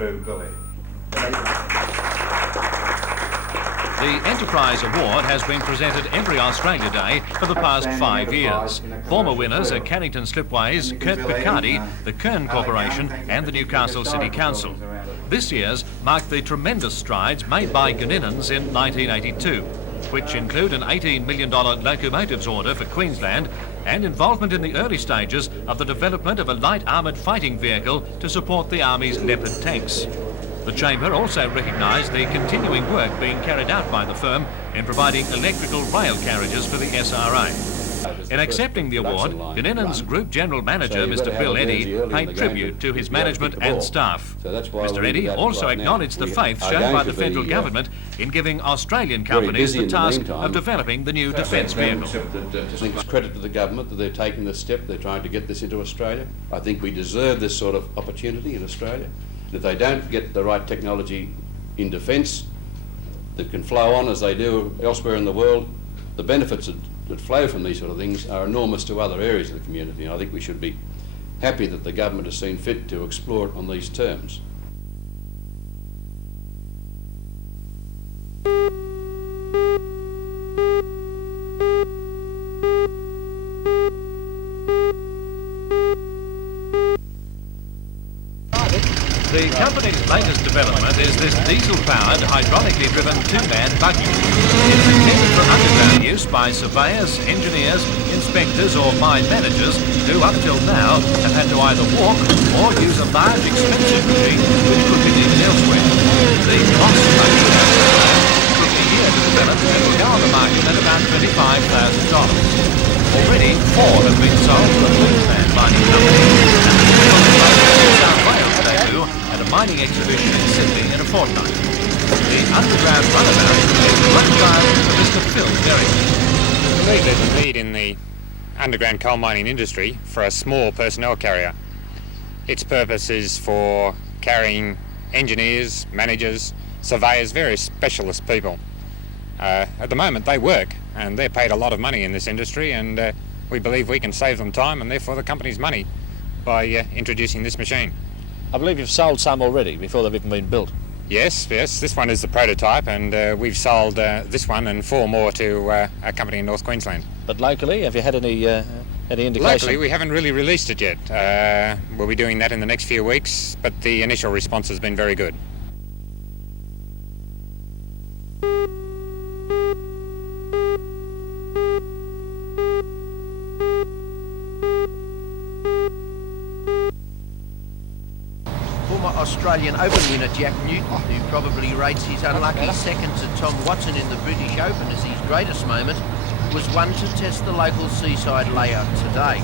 through Gully. The Enterprise Award has been presented every Australia Day for the past 5 years. Former winners are Carrington Slipways, Kurt Picardi, the Kern Corporation and the Newcastle City Council. This year's marked the tremendous strides made by Guninans in 1982, which include an $18 million locomotives order for Queensland and involvement in the early stages of the development of a light armoured fighting vehicle to support the Army's Leopard tanks. The Chamber also recognised the continuing work being carried out by the firm in providing electrical rail carriages for the SRA. In accepting the award, Guninan's Group General Manager, Mr Bill Eddy, paid tribute to his management and staff. Mr Eddy also acknowledged the faith shown by the federal government in giving Australian companies the task of developing the new defence vehicle. I think it's credit to the government that they're taking this step. They're trying to get this into Australia. I think we deserve this sort of opportunity in Australia. If they don't get the right technology in defence that can flow on as they do elsewhere in the world, the benefits that flow from these sort of things are enormous to other areas of the community. And I think we should be happy that the government has seen fit to explore it on these terms. The company's latest development is this diesel-powered, hydraulically driven two-man buggy. It's intended for underground use by surveyors, engineers, inspectors or mine managers who, up till now, have had to either walk or use a large, expensive machine which could be needed elsewhere. The Moss buggy has took a year to develop and will go on the market at about $25,000. Already, 4 have been sold to a Queensland mining company, and the New South Wales debut at a mining exhibition in Sydney in a fortnight. The underground runabout is work-time for Mr Phil Derrick. I believe there's a need in the underground coal mining industry for a small personnel carrier. Its purpose is for carrying engineers, managers, surveyors, various specialist people. At the moment they work and they're paid a lot of money in this industry, and we believe we can save them time and therefore the company's money by introducing this machine. I believe you've sold some already before they've even been built. Yes, this one is the prototype, and we've sold this one and 4 more to a company in North Queensland. But locally, have you had any indication? Locally, we haven't really released it yet. We'll be doing that in the next few weeks, but the initial response has been very good. Australian Open winner Jack Newton, who probably rates his unlucky second to Tom Watson in the British Open as his greatest moment, was one to test the local seaside layout today.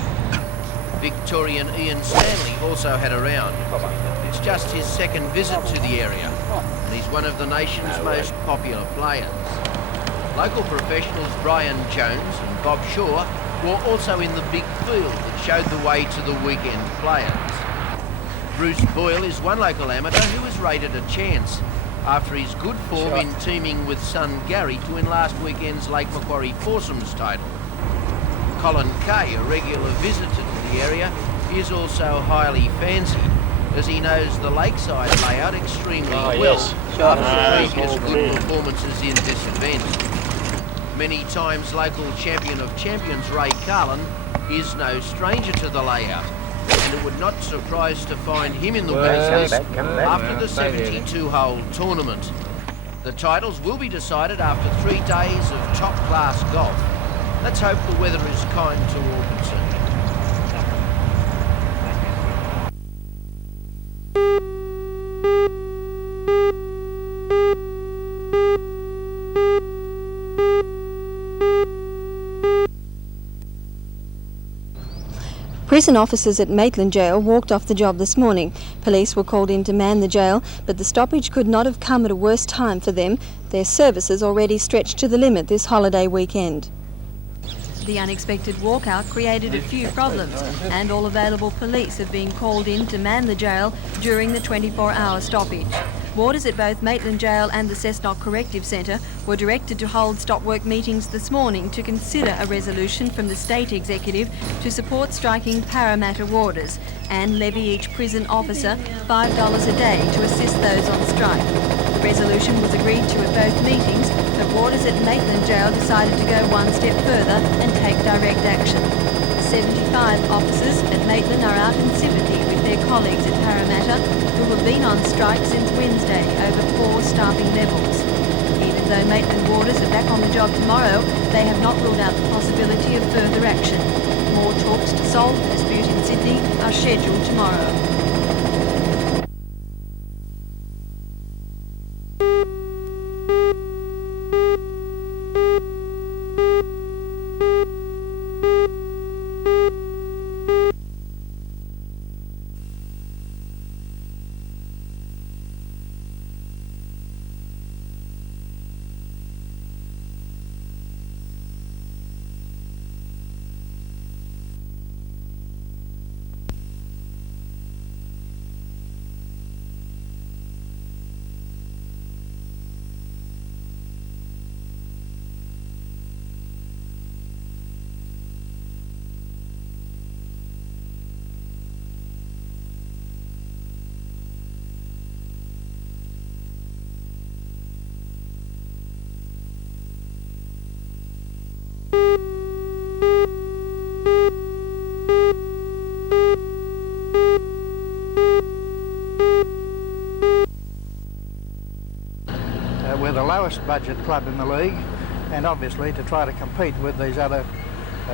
Victorian Ian Stanley also had a round. It's just his second visit to the area, and he's one of the nation's most popular players. Local professionals Brian Jones and Bob Shaw were also in the big field that showed the way to the weekend players. Bruce Boyle is one local amateur who is rated a chance after his good form in teaming with son Gary to win last weekend's Lake Macquarie foursomes title. Colin Kay, a regular visitor to the area, is also highly fancied as he knows the lakeside layout extremely well after previous good performances in this event. Many times local champion of champions Ray Carlin is no stranger to the layout, and it would not surprise to find him in the winners list after the 72-hole tournament. The titles will be decided after 3 days of top-class golf. Let's hope the weather is kind to all concerned. Prison officers at Maitland Jail walked off the job this morning. Police were called in to man the jail, but the stoppage could not have come at a worse time for them. Their services already stretched to the limit this holiday weekend. The unexpected walkout created a few problems, and all available police have been called in to man the jail during the 24-hour stoppage. Warders at both Maitland Jail and the Cessnock Corrective Centre were directed to hold stop work meetings this morning to consider a resolution from the State Executive to support striking Parramatta warders and levy each prison officer $5 a day to assist those on strike. The resolution was agreed to at both meetings, but warders at Maitland Jail decided to go one step further and take direct action. 75 officers at Maitland are out in sympathy with their colleagues at Parramatta, who have been on strike since Wednesday over 4 staffing levels. Even though Maitland warders are back on the job tomorrow, they have not ruled out the possibility of further action. More talks to solve the dispute in Sydney are scheduled tomorrow. We're the lowest budget club in the league, and obviously to try to compete with these other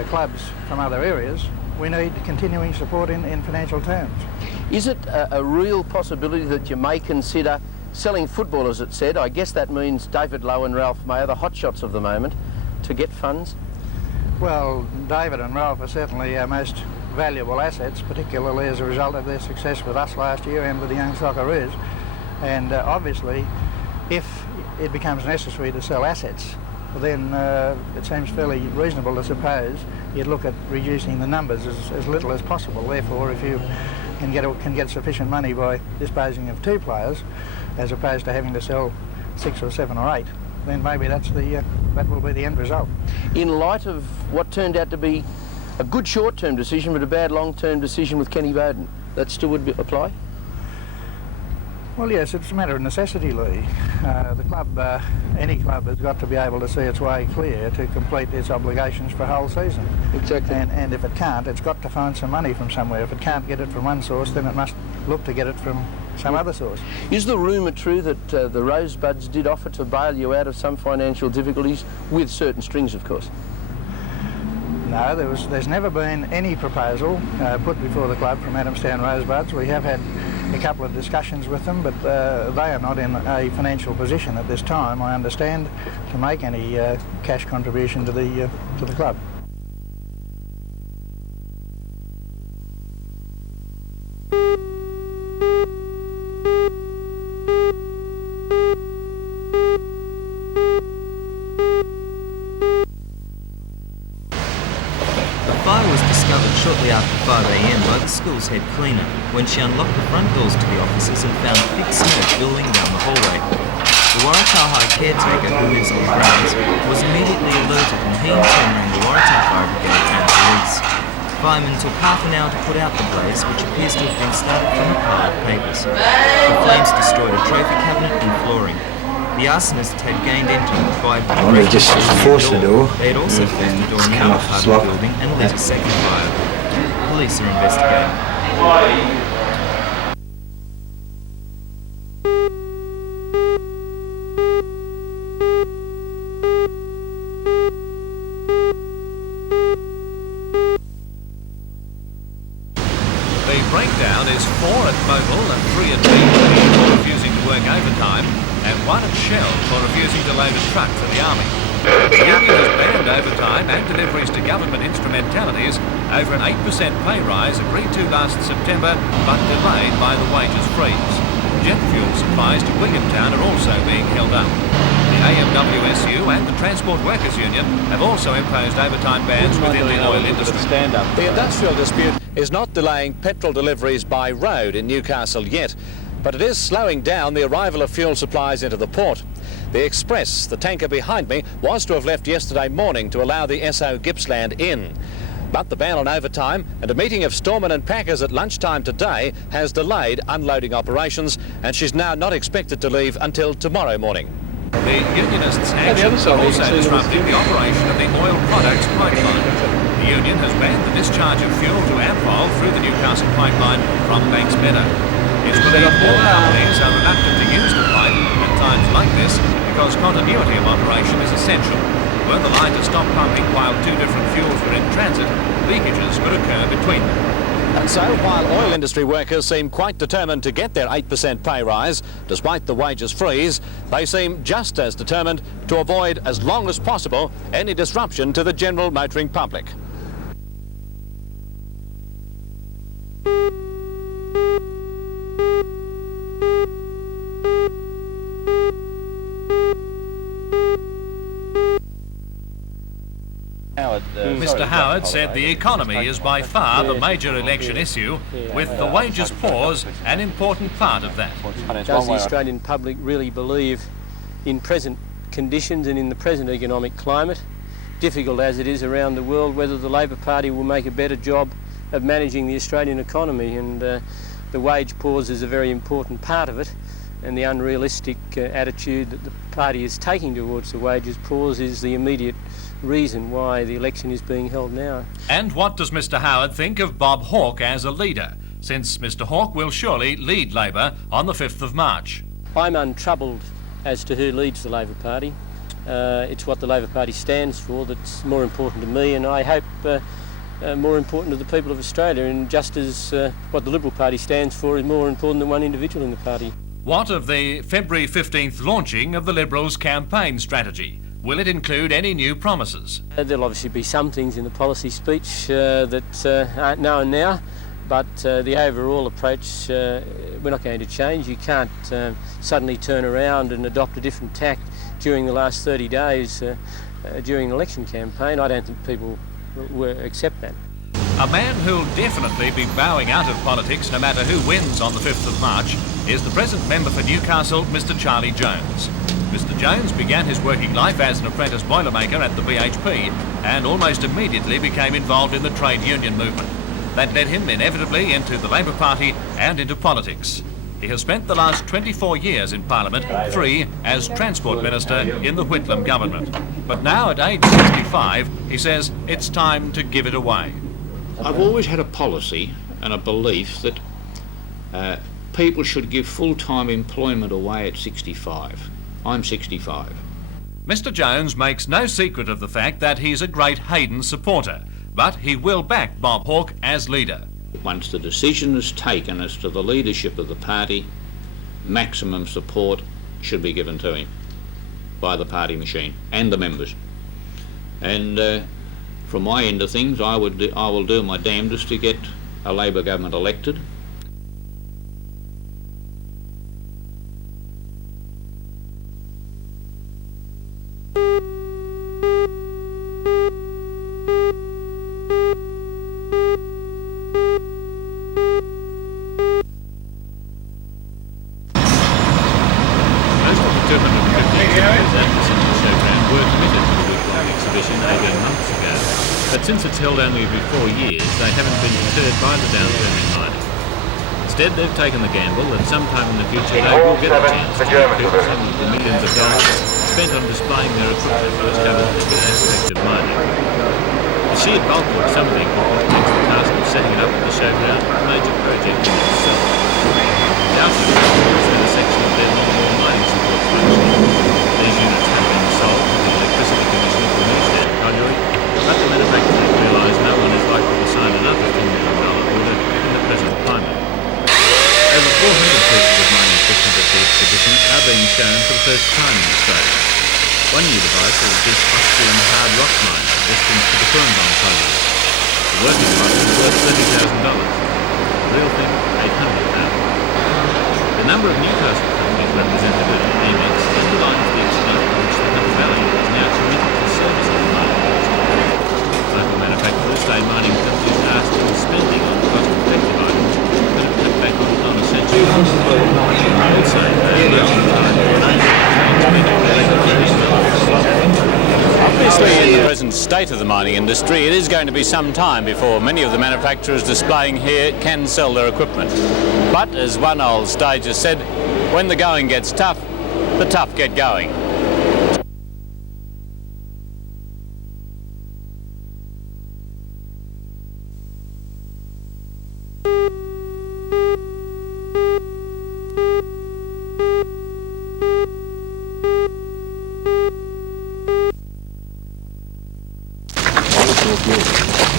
clubs from other areas, we need continuing support in financial terms. Is it a real possibility that you may consider selling football, as it said? I guess that means David Lowe and Ralph Mayer, the hotshots of the moment, to get funds? Well, David and Ralph are certainly our most valuable assets, particularly as a result of their success with us last year and with the Young Socceroos. And obviously, if it becomes necessary to sell assets, then it seems fairly reasonable to suppose you'd look at reducing the numbers as little as possible. Therefore, if you can get sufficient money by disposing of 2 players, as opposed to having to sell 6 or 7 or 8, then maybe that will be the end result. In light of what turned out to be a good short-term decision but a bad long-term decision with Kenny Bowden, that still would apply? Well, yes, it's a matter of necessity, Lee. The club, any club, has got to be able to see its way clear to complete its obligations for a whole season. Exactly. And if it can't, it's got to find some money from somewhere. If it can't get it from one source, then it must look to get it from some other source. Is the rumour true that the Rosebuds did offer to bail you out of some financial difficulties, with certain strings, of course? No, there's never been any proposal put before the club from Adamstown Rosebuds. We have had a couple of discussions with them, but they are not in a financial position at this time, I understand, to make any cash contribution to the club. Shortly after 5 a.m. by the school's head cleaner, when she unlocked the front doors to the offices and found thick smoke billowing down the hallway. The Waratah High caretaker, who lives on the grounds, was immediately alerted, and he in turn rang the Waratah Fire Brigade and police. Firemen took half an hour to put out the blaze, which appears to have been started from a pile of papers. The flames destroyed a trophy cabinet and flooring. The arsonists had gained entry by just forced the door. They had also forced the door in the other part of the building and lit a second fire. Police are investigating. The breakdown is 4 at Mobil and 3 at Beaver for refusing to work overtime, and 1 at Shell for refusing to load a truck for the Army. The union has banned overtime and deliveries to government instrumentalities over an 8% pay rise agreed to last September, but delayed by the wages freeze. Jet fuel supplies to Williamtown are also being held up. The AMWSU and the Transport Workers Union have also imposed overtime bans within the oil industry. The industrial dispute is not delaying petrol deliveries by road in Newcastle yet. but it is slowing down the arrival of fuel supplies into the port. The Express, the tanker behind me, was to have left yesterday morning to allow the Esso Gippsland in. But the ban on overtime and a meeting of storemen and packers at lunchtime today has delayed unloading operations, and she's now not expected to leave until tomorrow morning. The Unionists' actions are also disrupting the operation of the oil products pipeline. The union has banned the discharge of fuel to Ampol through the Newcastle pipeline from Banks Meadow. It's believed all companies are reluctant to use the pipe at times like this because continuity of operation is essential. Were the line to stop pumping while two different fuels were in transit, leakages could occur between them. And so, while oil industry workers seem quite determined to get their 8% pay rise, despite the wages freeze, they seem just as determined to avoid as long as possible any disruption to the general motoring public. Mr Howard said the economy is by far the major election issue, with the wages pause an important part of that. Does the Australian public really believe in present conditions and in the present economic climate, difficult as it is around the world, whether the Labor Party will make a better job of managing the Australian economy? And the wage pause is a very important part of it, and the unrealistic attitude that the party is taking towards the wages pause is the immediate reason why the election is being held now. And what does Mr Howard think of Bob Hawke as a leader, since Mr Hawke will surely lead Labor on the 5th of March? I'm untroubled as to who leads the Labor Party. It's what the Labor Party stands for that's more important to me, and I hope more important to the people of Australia, and just as what the Liberal Party stands for is more important than one individual in the party. What of the February 15th launching of the Liberals' campaign strategy? Will it include any new promises? There'll obviously be some things in the policy speech that aren't known now, but the overall approach we're not going to change. You can't suddenly turn around and adopt a different tack during the last 30 days during an election campaign. I don't think people will accept that. A man who'll definitely be bowing out of politics no matter who wins on the 5th of March is the present member for Newcastle, Mr Charlie Jones. Mr Jones began his working life as an apprentice boilermaker at the BHP and almost immediately became involved in the trade union movement. That led him inevitably into the Labor Party and into politics. He has spent the last 24 years in Parliament, 3 as Transport Minister in the Whitlam government. But now at age 65, he says it's time to give it away. I've always had a policy and a belief that people should give full-time employment away at 65. I'm 65. Mr Jones makes no secret of the fact that he's a great Hayden supporter, but he will back Bob Hawke as leader. Once the decision is taken as to the leadership of the party, maximum support should be given to him by the party machine and the members. And from my end of things, I will do my damnedest to get a Labor government elected. But since it's held only every 4 years, they haven't been deterred by the downturn in mining. Instead, they've taken the gamble that sometime in the future they will get a chance to recoup some of the millions of dollars spent on displaying their equipment that has covered every aspect of mining. The sheer bulk of something takes the task of setting it up at the showground a major project in itself. The outer is in a section of their long-haul mining support function. These units have been sold to the electricity commission for Newstead Colliery, but the manufacturers realise no one is likely to sign another $10 million order in the present climate. Over 400 pieces of mining equipment at the exhibition are being shown for the first time in Australia. One new device is this Austrian hard rock mine destined for the Kurumbang Colliery. The working cost is worth $30,000. The real thing, $800,000. The number of Newcastle companies represented at AMEX underlines the extent to which the Hunter Valley is now committed to servicing the mining industry. Local manufacturers say mining companies are still spending on cost-effective items that have cut back on non-essential items. Obviously, in the present state of the mining industry, it is going to be some time before many of the manufacturers displaying here can sell their equipment. But as one old stager said, when the going gets tough, the tough get going.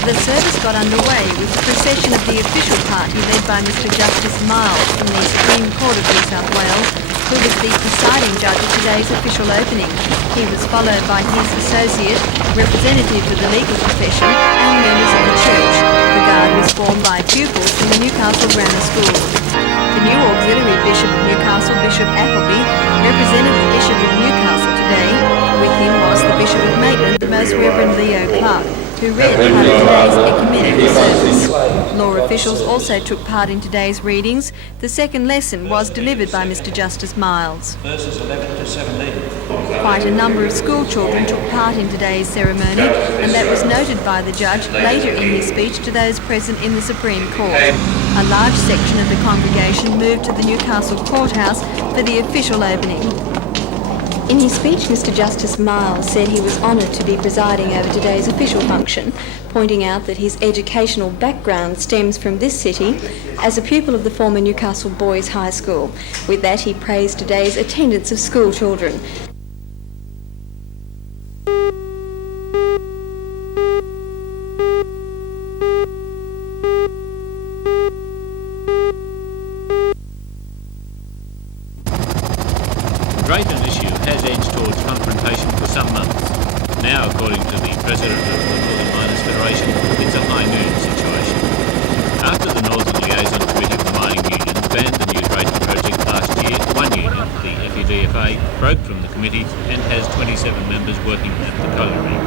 The service got underway with the procession of the official party led by Mr Justice Miles from the Supreme Court of New South Wales, who was the presiding judge of today's official opening. He was followed by his associate, representatives of the legal profession and members of the church. The guard was formed by pupils from the Newcastle Grammar School. The new auxiliary Bishop of Newcastle, Bishop Appleby, represented the Bishop of Newcastle today. With him was the Bishop of Maitland, the Most Reverend Leo Clark, who read part of today's ecumenical service. Law officials also took part in today's readings. The second lesson was delivered by Mr Justice Miles. Verses 11 to 17. Quite a number of school children took part in today's ceremony, and that was noted by the judge later in his speech to those present in the Supreme Court. A large section of the congregation moved to the Newcastle Courthouse for the official opening. In his speech, Mr Justice Miles said he was honoured to be presiding over today's official function, pointing out that his educational background stems from this city as a pupil of the former Newcastle Boys High School. With that, he praised today's attendance of school children. The Drayton issue has edged towards confrontation for some months. Now, according to the President of the Northern Miners Federation, it's a high noon situation. After the Northern Liaison Committee of the Mining Union banned the new Drayton project last year, one union, the FEDFA, broke from the committee and has 27 members working at the colliery.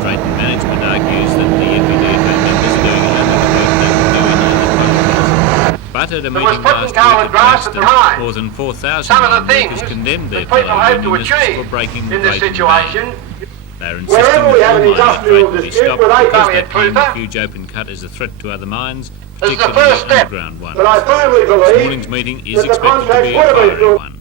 Drayton management argues that the FEDFA members are doing only the work they can do in other collieries. But at a meeting last week at Gladstone, more than 4,000 mine workers condemned their fellow unionists for breaking the Drayton ban. They're insisting that all mines at Drayton be stopped because they claim the huge open cut is a threat to other mines, particularly the underground ones. This morning's meeting is expected to be a fiery one.